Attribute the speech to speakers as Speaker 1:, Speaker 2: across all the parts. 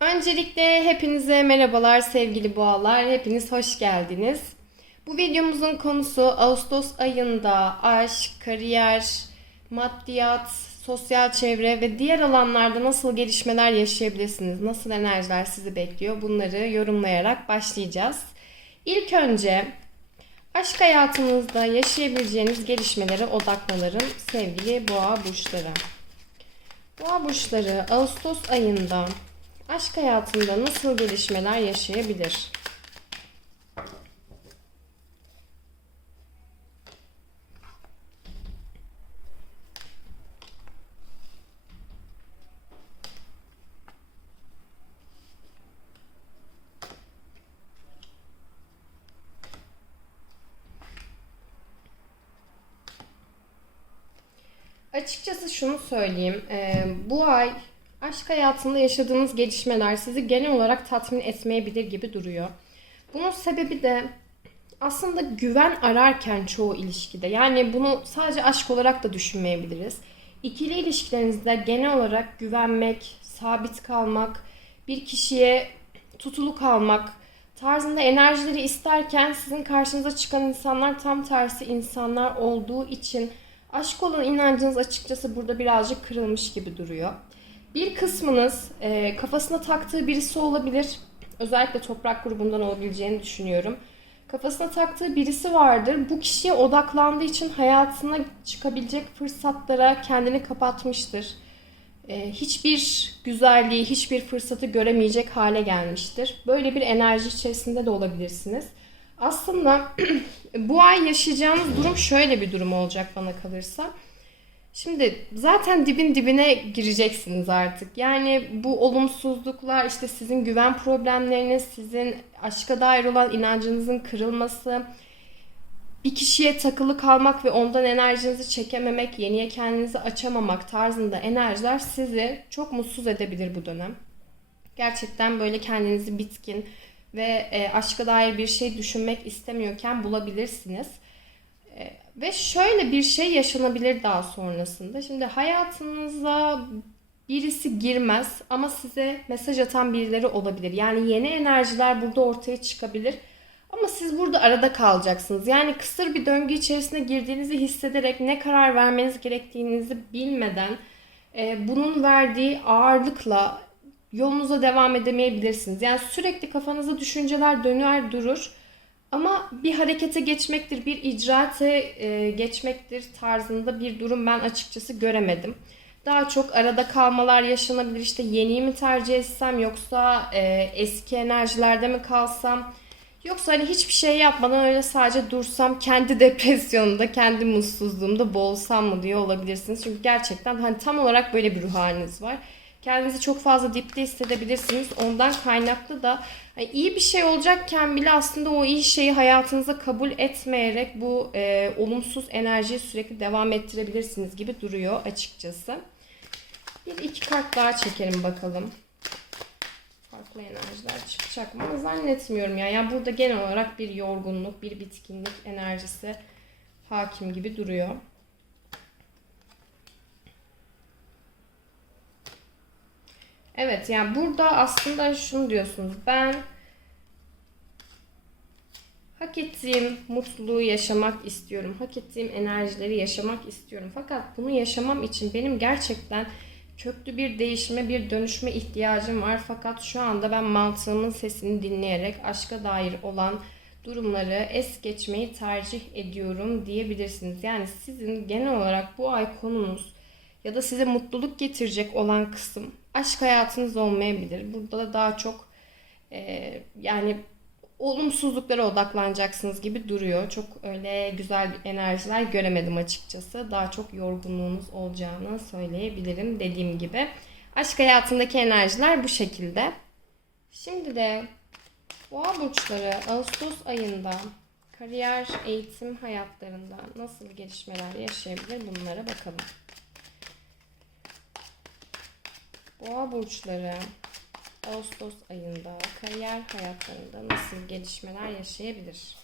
Speaker 1: Öncelikle hepinize merhabalar sevgili boğalar. Hepiniz hoş geldiniz. Bu videomuzun konusu Ağustos ayında aşk, kariyer, maddiyat, sosyal çevre ve diğer alanlarda nasıl gelişmeler yaşayabilirsiniz? Nasıl enerjiler sizi bekliyor? Bunları yorumlayarak başlayacağız. İlk önce aşk hayatınızda yaşayabileceğiniz gelişmelere odaklanırım sevgili boğa burçları. Boğa burçları Ağustos ayında aşk hayatında nasıl gelişmeler yaşayabilir? Açıkçası şunu söyleyeyim. Ee, bu ay aşk hayatında yaşadığınız gelişmeler sizi genel olarak tatmin etmeyebilir gibi duruyor. Bunun sebebi de aslında güven ararken çoğu ilişkide. Yani bunu sadece aşk olarak da düşünmeyebiliriz. İkili ilişkilerinizde genel olarak güvenmek, sabit kalmak, bir kişiye tutulu kalmak tarzında enerjileri isterken sizin karşınıza çıkan insanlar tam tersi insanlar olduğu için aşk olan inancınız açıkçası burada birazcık kırılmış gibi duruyor. Bir kısmınız e, kafasına taktığı birisi olabilir. Özellikle toprak grubundan olabileceğini düşünüyorum. Kafasına taktığı birisi vardır. Bu kişiye odaklandığı için hayatına çıkabilecek fırsatlara kendini kapatmıştır. E, hiçbir güzelliği, hiçbir fırsatı göremeyecek hale gelmiştir. Böyle bir enerji içerisinde de olabilirsiniz. Aslında bu ay yaşayacağınız durum şöyle bir durum olacak bana kalırsa. Şimdi zaten dibin dibine gireceksiniz artık. Yani bu olumsuzluklar işte sizin güven problemleriniz, sizin aşka dair olan inancınızın kırılması, bir kişiye takılı kalmak ve ondan enerjinizi çekememek, yeniye kendinizi açamamak tarzında enerjiler sizi çok mutsuz edebilir bu dönem. Gerçekten böyle kendinizi bitkin ve e, aşka dair bir şey düşünmek istemiyorken bulabilirsiniz. Ve şöyle bir şey yaşanabilir daha sonrasında. Şimdi hayatınıza birisi girmez ama size mesaj atan birileri olabilir. Yani yeni enerjiler burada ortaya çıkabilir. Ama siz burada arada kalacaksınız. Yani kısır bir döngü içerisine girdiğinizi hissederek ne karar vermeniz gerektiğinizi bilmeden e, bunun verdiği ağırlıkla yolunuza devam edemeyebilirsiniz. Yani sürekli kafanızda düşünceler döner durur. Ama bir harekete geçmektir, bir icraate e, geçmektir tarzında bir durum ben açıkçası göremedim. Daha çok arada kalmalar yaşanabilir. İşte yeniyi mi tercih etsem yoksa e, eski enerjilerde mi kalsam? Yoksa hani hiçbir şey yapmadan öyle sadece dursam kendi depresyonumda, kendi mutsuzluğumda boğulsam mı diye olabilirsiniz. Çünkü gerçekten hani tam olarak böyle bir ruh haliniz var. Kendinizi çok fazla dipte hissedebilirsiniz. Ondan kaynaklı da yani iyi bir şey olacakken bile aslında o iyi şeyi hayatınıza kabul etmeyerek bu e, olumsuz enerjiyi sürekli devam ettirebilirsiniz gibi duruyor açıkçası. Bir iki kart daha çekelim bakalım. Farklı enerjiler çıkacak mı? Zannetmiyorum ya. Yani burada genel olarak bir yorgunluk, bir bitkinlik enerjisi hakim gibi duruyor. Evet yani burada aslında şunu diyorsunuz. Ben hak ettiğim mutluluğu yaşamak istiyorum. Hak ettiğim enerjileri yaşamak istiyorum. Fakat bunu yaşamam için benim gerçekten köklü bir değişime, bir dönüşme ihtiyacım var. Fakat şu anda ben mantığımın sesini dinleyerek aşka dair olan durumları es geçmeyi tercih ediyorum diyebilirsiniz. Yani sizin genel olarak bu ay konunuz ya da size mutluluk getirecek olan kısım aşk hayatınız olmayabilir. Burada da daha çok e, yani olumsuzluklara odaklanacaksınız gibi duruyor. Çok öyle güzel enerjiler göremedim açıkçası. Daha çok yorgunluğunuz olacağını söyleyebilirim dediğim gibi. Aşk hayatındaki enerjiler bu şekilde. Şimdi de Boğa burçları Ağustos ayında kariyer, eğitim hayatlarında nasıl gelişmeler yaşayabilir bunlara bakalım. Boğa burçları Ağustos ayında kariyer hayatlarında nasıl gelişmeler yaşayabilir?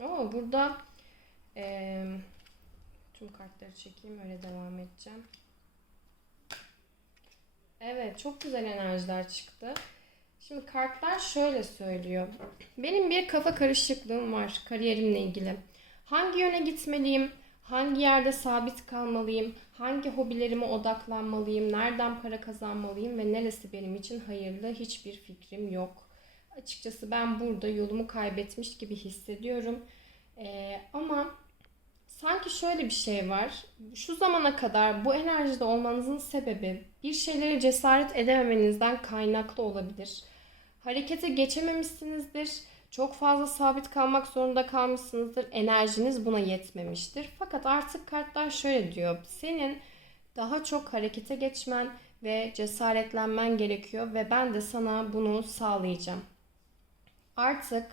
Speaker 1: Oo, burada Ee, tüm kartları çekeyim öyle devam edeceğim. Evet çok güzel enerjiler çıktı. Şimdi kartlar şöyle söylüyor. Benim bir kafa karışıklığım var kariyerimle ilgili. Hangi yöne gitmeliyim? Hangi yerde sabit kalmalıyım? Hangi hobilerime odaklanmalıyım? Nereden para kazanmalıyım ve neresi benim için hayırlı? Hiçbir fikrim yok. Açıkçası ben burada yolumu kaybetmiş gibi hissediyorum. Ee, ama sanki şöyle bir şey var. Şu zamana kadar bu enerjide olmanızın sebebi bir şeylere cesaret edememenizden kaynaklı olabilir. Harekete geçememişsinizdir. Çok fazla sabit kalmak zorunda kalmışsınızdır. Enerjiniz buna yetmemiştir. Fakat artık kartlar şöyle diyor. Senin daha çok harekete geçmen ve cesaretlenmen gerekiyor ve ben de sana bunu sağlayacağım. Artık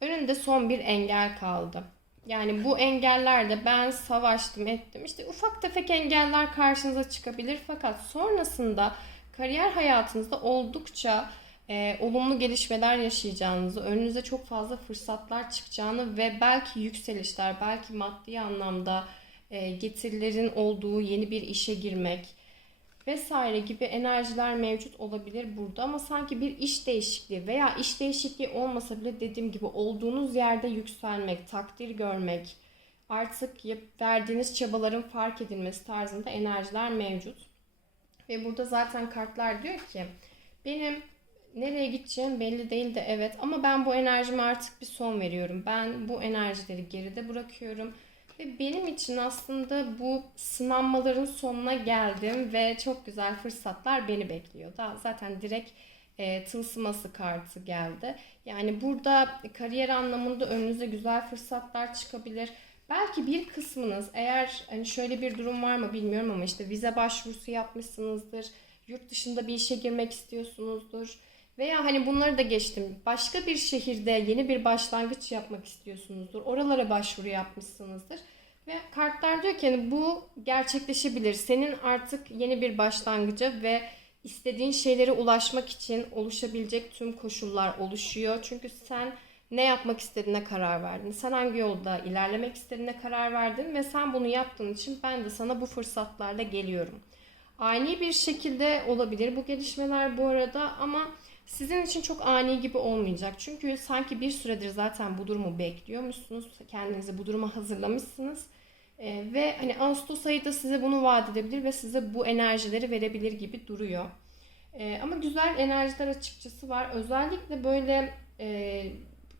Speaker 1: önünde son bir engel kaldı. Yani bu engellerde ben savaştım ettim. İşte ufak tefek engeller karşınıza çıkabilir fakat sonrasında kariyer hayatınızda oldukça e, olumlu gelişmeler yaşayacağınızı, önünüze çok fazla fırsatlar çıkacağını ve belki yükselişler, belki maddi anlamda e, getirilerin olduğu yeni bir işe girmek vesaire gibi enerjiler mevcut olabilir burada ama sanki bir iş değişikliği veya iş değişikliği olmasa bile dediğim gibi olduğunuz yerde yükselmek, takdir görmek, artık verdiğiniz çabaların fark edilmesi tarzında enerjiler mevcut. Ve burada zaten kartlar diyor ki benim nereye gideceğim belli değil de evet ama ben bu enerjime artık bir son veriyorum. Ben bu enerjileri geride bırakıyorum. Ve benim için aslında bu sınanmaların sonuna geldim ve çok güzel fırsatlar beni bekliyor. Da zaten direkt e, tılsıması kartı geldi. Yani burada kariyer anlamında önünüze güzel fırsatlar çıkabilir. Belki bir kısmınız eğer hani şöyle bir durum var mı bilmiyorum ama işte vize başvurusu yapmışsınızdır. Yurt dışında bir işe girmek istiyorsunuzdur veya hani bunları da geçtim. Başka bir şehirde yeni bir başlangıç yapmak istiyorsunuzdur. Oralara başvuru yapmışsınızdır. Ve kartlar diyor ki hani bu gerçekleşebilir. Senin artık yeni bir başlangıca ve istediğin şeylere ulaşmak için oluşabilecek tüm koşullar oluşuyor. Çünkü sen ne yapmak istediğine karar verdin. Sen hangi yolda ilerlemek istediğine karar verdin ve sen bunu yaptığın için ben de sana bu fırsatlarla geliyorum. Ani bir şekilde olabilir bu gelişmeler bu arada ama sizin için çok ani gibi olmayacak. Çünkü sanki bir süredir zaten bu durumu bekliyormuşsunuz. Kendinizi bu duruma hazırlamışsınız. Ee, ve hani Ağustos ayı da size bunu vaat edebilir ve size bu enerjileri verebilir gibi duruyor. Ee, ama güzel enerjiler açıkçası var. Özellikle böyle e,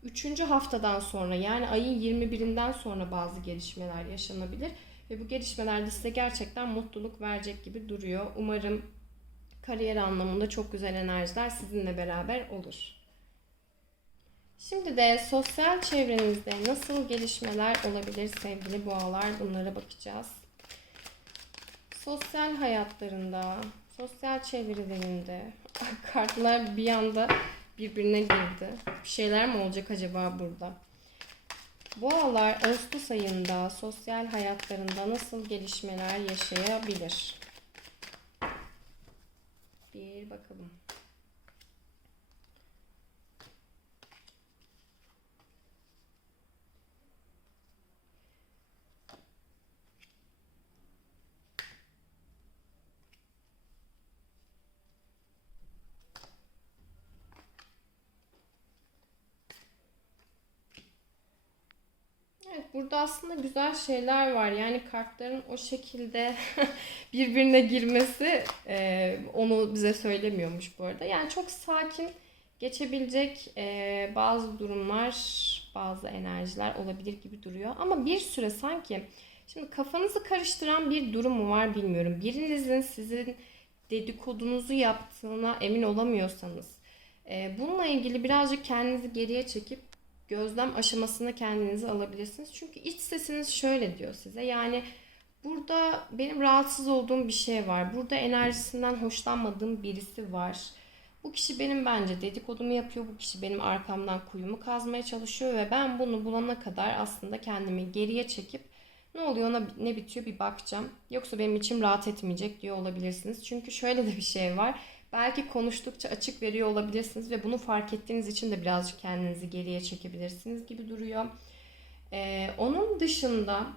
Speaker 1: 3. haftadan sonra yani ayın 21'inden sonra bazı gelişmeler yaşanabilir. Ve bu gelişmeler de size gerçekten mutluluk verecek gibi duruyor. Umarım kariyer anlamında çok güzel enerjiler sizinle beraber olur. Şimdi de sosyal çevrenizde nasıl gelişmeler olabilir sevgili boğalar bunlara bakacağız. Sosyal hayatlarında, sosyal çevrelerinde kartlar bir anda birbirine girdi. Bir şeyler mi olacak acaba burada? Boğalar Ağustos ayında sosyal hayatlarında nasıl gelişmeler yaşayabilir? Bir bakalım. Evet burada aslında güzel şeyler var. Yani kartların o şekilde birbirine girmesi e, onu bize söylemiyormuş bu arada. Yani çok sakin geçebilecek e, bazı durumlar, bazı enerjiler olabilir gibi duruyor. Ama bir süre sanki şimdi kafanızı karıştıran bir durum mu var bilmiyorum. Birinizin sizin dedikodunuzu yaptığına emin olamıyorsanız e, bununla ilgili birazcık kendinizi geriye çekip gözlem aşamasına kendinizi alabilirsiniz. Çünkü iç sesiniz şöyle diyor size. Yani burada benim rahatsız olduğum bir şey var. Burada enerjisinden hoşlanmadığım birisi var. Bu kişi benim bence dedikodumu yapıyor. Bu kişi benim arkamdan kuyumu kazmaya çalışıyor ve ben bunu bulana kadar aslında kendimi geriye çekip ne oluyor ona ne bitiyor bir bakacağım. Yoksa benim içim rahat etmeyecek diyor olabilirsiniz. Çünkü şöyle de bir şey var. Belki konuştukça açık veriyor olabilirsiniz ve bunu fark ettiğiniz için de birazcık kendinizi geriye çekebilirsiniz gibi duruyor. Ee, onun dışında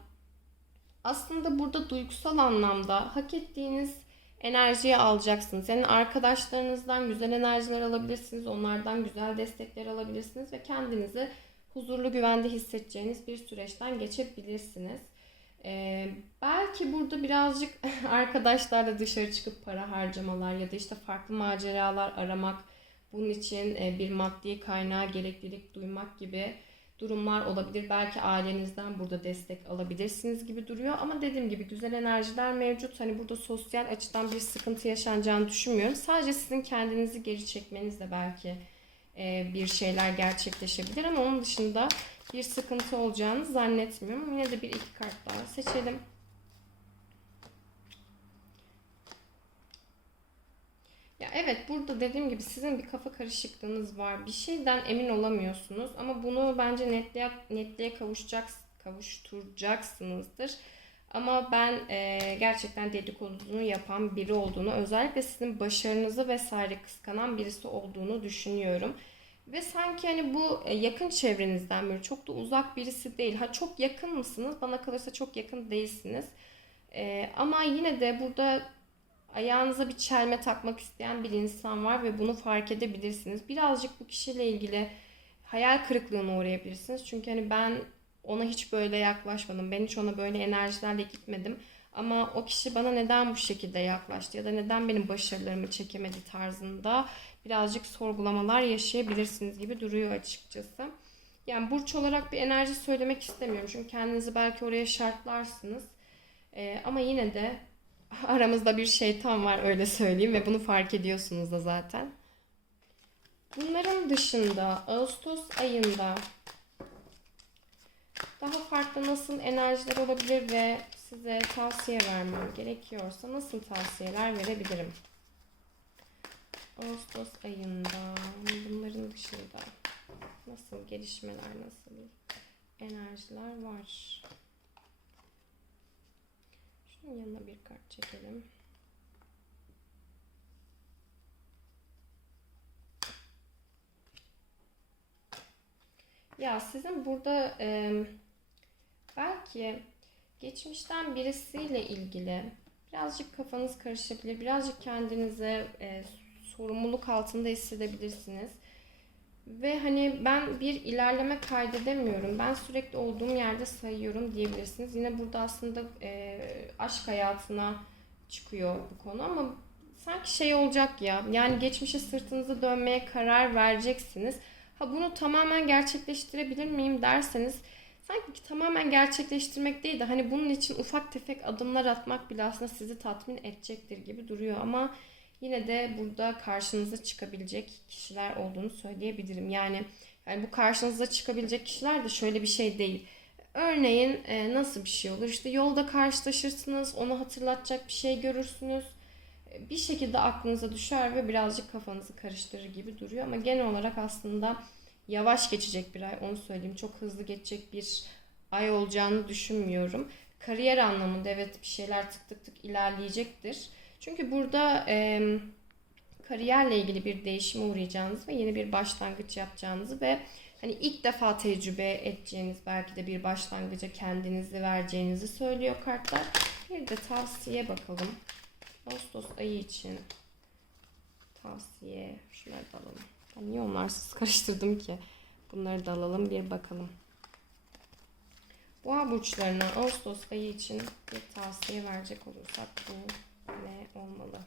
Speaker 1: aslında burada duygusal anlamda hak ettiğiniz enerjiyi alacaksınız. Yani arkadaşlarınızdan güzel enerjiler alabilirsiniz, onlardan güzel destekler alabilirsiniz ve kendinizi huzurlu, güvende hissedeceğiniz bir süreçten geçebilirsiniz. Ee, belki burada birazcık arkadaşlarla dışarı çıkıp para harcamalar ya da işte farklı maceralar aramak, bunun için bir maddi kaynağa gereklilik duymak gibi durumlar olabilir. Belki ailenizden burada destek alabilirsiniz gibi duruyor. Ama dediğim gibi güzel enerjiler mevcut. Hani burada sosyal açıdan bir sıkıntı yaşanacağını düşünmüyorum. Sadece sizin kendinizi geri çekmenizle belki bir şeyler gerçekleşebilir. Ama onun dışında bir sıkıntı olacağını zannetmiyorum. Yine de bir iki kart daha seçelim. Ya evet burada dediğim gibi sizin bir kafa karışıklığınız var. Bir şeyden emin olamıyorsunuz ama bunu bence netliğe, netliğe kavuşacak, kavuşturacaksınızdır. Ama ben e, gerçekten dedikodusunu yapan biri olduğunu, özellikle sizin başarınızı vesaire kıskanan birisi olduğunu düşünüyorum. Ve sanki hani bu e, yakın çevrenizden böyle çok da uzak birisi değil. Ha çok yakın mısınız? Bana kalırsa çok yakın değilsiniz. E, ama yine de burada ayağınıza bir çelme takmak isteyen bir insan var ve bunu fark edebilirsiniz. Birazcık bu kişiyle ilgili hayal kırıklığına uğrayabilirsiniz. Çünkü hani ben ona hiç böyle yaklaşmadım. Ben hiç ona böyle enerjilerle gitmedim. Ama o kişi bana neden bu şekilde yaklaştı ya da neden benim başarılarımı çekemedi tarzında birazcık sorgulamalar yaşayabilirsiniz gibi duruyor açıkçası. Yani burç olarak bir enerji söylemek istemiyorum. Çünkü kendinizi belki oraya şartlarsınız. Ee, ama yine de aramızda bir şeytan var öyle söyleyeyim ve bunu fark ediyorsunuz da zaten. Bunların dışında Ağustos ayında daha farklı nasıl enerjiler olabilir ve size tavsiye vermem gerekiyorsa nasıl tavsiyeler verebilirim? Ağustos ayında bunların dışında nasıl gelişmeler, nasıl enerjiler var? Şunun yanına bir kart çekelim. Ya sizin burada e, belki geçmişten birisiyle ilgili birazcık kafanız karışabilir, birazcık kendinize e, sorumluluk altında hissedebilirsiniz. Ve hani ben bir ilerleme kaydedemiyorum. Ben sürekli olduğum yerde sayıyorum diyebilirsiniz. Yine burada aslında e, aşk hayatına çıkıyor bu konu ama sanki şey olacak ya. Yani geçmişe sırtınızı dönmeye karar vereceksiniz. Ha bunu tamamen gerçekleştirebilir miyim derseniz sanki tamamen gerçekleştirmek değil de hani bunun için ufak tefek adımlar atmak bile aslında sizi tatmin edecektir gibi duruyor ama yine de burada karşınıza çıkabilecek kişiler olduğunu söyleyebilirim. Yani, yani bu karşınıza çıkabilecek kişiler de şöyle bir şey değil. Örneğin e, nasıl bir şey olur? İşte yolda karşılaşırsınız, onu hatırlatacak bir şey görürsünüz. E, bir şekilde aklınıza düşer ve birazcık kafanızı karıştırır gibi duruyor. Ama genel olarak aslında yavaş geçecek bir ay, onu söyleyeyim. Çok hızlı geçecek bir ay olacağını düşünmüyorum. Kariyer anlamında evet bir şeyler tık tık tık ilerleyecektir. Çünkü burada e, kariyerle ilgili bir değişime uğrayacağınız ve yeni bir başlangıç yapacağınızı ve hani ilk defa tecrübe edeceğiniz belki de bir başlangıca kendinizi vereceğinizi söylüyor kartlar. Bir de tavsiye bakalım. Ağustos ayı için tavsiye. Şunları da alalım. Ben niye onlarsız karıştırdım ki? Bunları da alalım bir bakalım. Boğa burçlarına Ağustos ayı için bir tavsiye verecek olursak bu ne olmalı?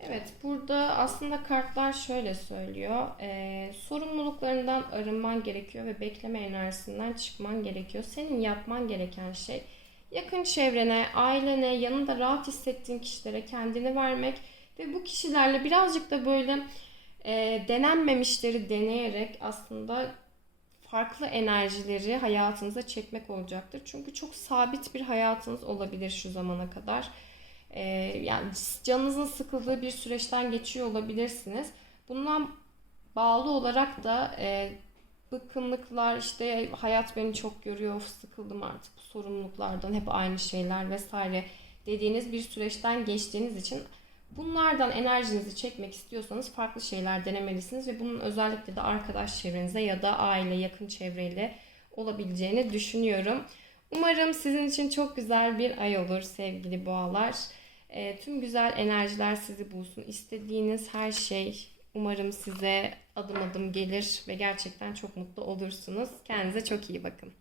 Speaker 1: Evet, burada aslında kartlar şöyle söylüyor. Ee, sorumluluklarından arınman gerekiyor ve bekleme enerjisinden çıkman gerekiyor. Senin yapman gereken şey yakın çevrene, ailene, yanında rahat hissettiğin kişilere kendini vermek ve bu kişilerle birazcık da böyle e, denenmemişleri deneyerek aslında farklı enerjileri hayatınıza çekmek olacaktır. Çünkü çok sabit bir hayatınız olabilir şu zamana kadar e, yani canınızın sıkıldığı bir süreçten geçiyor olabilirsiniz. Bundan bağlı olarak da e, bıkkınlıklar işte hayat beni çok yoruyor, sıkıldım artık bu sorumluluklardan hep aynı şeyler vesaire dediğiniz bir süreçten geçtiğiniz için bunlardan enerjinizi çekmek istiyorsanız farklı şeyler denemelisiniz ve bunun özellikle de arkadaş çevrenize ya da aile yakın çevreyle olabileceğini düşünüyorum. Umarım sizin için çok güzel bir ay olur sevgili boğalar. E, tüm güzel enerjiler sizi bulsun. İstediğiniz her şey umarım size adım adım gelir ve gerçekten çok mutlu olursunuz. Kendinize çok iyi bakın.